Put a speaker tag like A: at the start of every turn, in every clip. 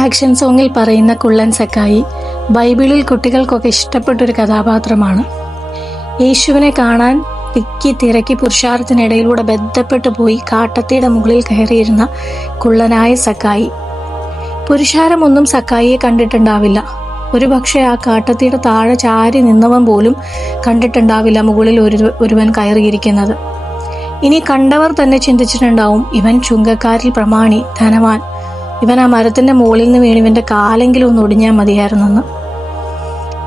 A: Action സോങ്ങിൽ പറയുന്ന കുള്ളൻ സക്കായി ബൈബിളിൽ കുട്ടികൾക്കൊക്കെ ഇഷ്ടപ്പെട്ടൊരു കഥാപാത്രമാണ്. യേശുവിനെ കാണാൻ തിക്കി തിരക്കി പുരുഷാർത്ഥത്തിനിടയിലൂടെ ബന്ധപ്പെട്ടു പോയി കാട്ടത്തിയുടെ മുകളിൽ കയറിയിരുന്ന കുള്ളനായ സക്കായി പുരുഷാരമൊന്നും സക്കായിയെ കണ്ടിട്ടുണ്ടാവില്ല. ഒരു പക്ഷേ ആ കാട്ടത്തിയുടെ താഴെ ചാരി നിന്നവൻ പോലും കണ്ടിട്ടുണ്ടാവില്ല മുകളിൽ ഒരു ഒരുവൻ കയറിയിരിക്കുന്നത്. ഇനി കണ്ടവർ തന്നെ ചിന്തിച്ചിട്ടുണ്ടാവും ഇവൻ ചുങ്കക്കാരിൽ പ്രമാണി ധനവാൻ. ഇവൻ ആ മരത്തിന്റെ മുകളിൽ നിന്ന് വീണ് ഇവന്റെ കാലെങ്കിലും ഒന്ന് ഒടിഞ്ഞാൽ മതിയായിരുന്നെന്ന്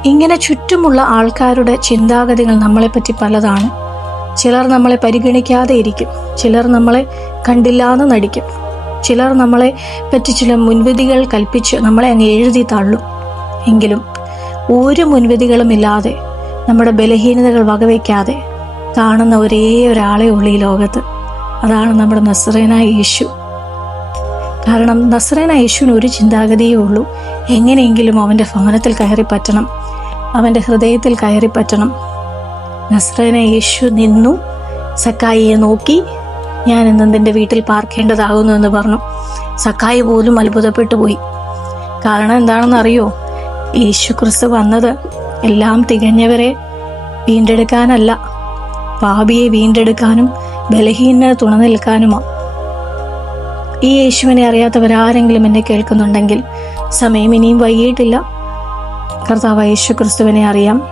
A: ഇങ്ങനെ ചുറ്റുമുള്ള ആൾക്കാരുടെ ചിന്താഗതികൾ നമ്മളെപ്പറ്റി പലതാണ്. ചിലർ നമ്മളെ പരിഗണിക്കാതെ ഇരിക്കും. ചിലർ നമ്മളെ കണ്ടില്ലാതെ നടിക്കും. ചിലർ നമ്മളെ പറ്റി ചില മുൻവിധികൾ കൽപ്പിച്ച് നമ്മളെ അങ്ങ് എഴുതി തള്ളും. എങ്കിലും ഒരു മുൻവിധികളും ഇല്ലാതെ നമ്മുടെ ബലഹീനതകൾ വകവയ്ക്കാതെ കാണുന്ന ഒരേ ഒരാളെ ഉള്ളൂ ഈ ലോകത്ത്. അതാണ് നമ്മുടെ നസ്രേനായ യേശു. കാരണം നസ്രേന യേശുവിന് ഒരു ചിന്താഗതിയേ ഉള്ളൂ. എങ്ങനെയെങ്കിലും അവന്റെ ഭവനത്തിൽ കയറി പറ്റണം. അവന്റെ ഹൃദയത്തിൽ കയറി പറ്റണം. നസ്രേന യേശു നിന്നു. സക്കായിയെ നോക്കി. ഞാൻ ഇന്ന് വീട്ടിൽ പാർക്കേണ്ടതാകുന്നു എന്ന് പറഞ്ഞു. സക്കായി പോലും അത്ഭുതപ്പെട്ടു പോയി. കാരണം എന്താണെന്ന് അറിയോ? യേശു ക്രിസ്തു വന്നത് എല്ലാം തികഞ്ഞവരെ വീണ്ടെടുക്കാനല്ല. പാപിയെ വീണ്ടെടുക്കാനും ബലഹീനത തുണ നിൽക്കാനുമാണ് ഈ യേശുവിനെ അറിയാത്തവർ ആരെങ്കിലും എന്നെ കേൾക്കുന്നുണ്ടെങ്കിൽ സമയം ഇനിയും വൈകിയിട്ടില്ല. കർത്താവ് യേശു ക്രിസ്തുവിനെ അറിയാം.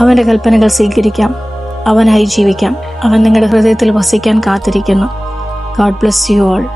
A: അവന്റെ കൽപ്പനകൾ സ്വീകരിക്കാം. അവനായി ജീവിക്കാം. അവൻ നിങ്ങളുടെ ഹൃദയത്തിൽ വസിക്കാൻ കാത്തിരിക്കുന്നു. God bless you all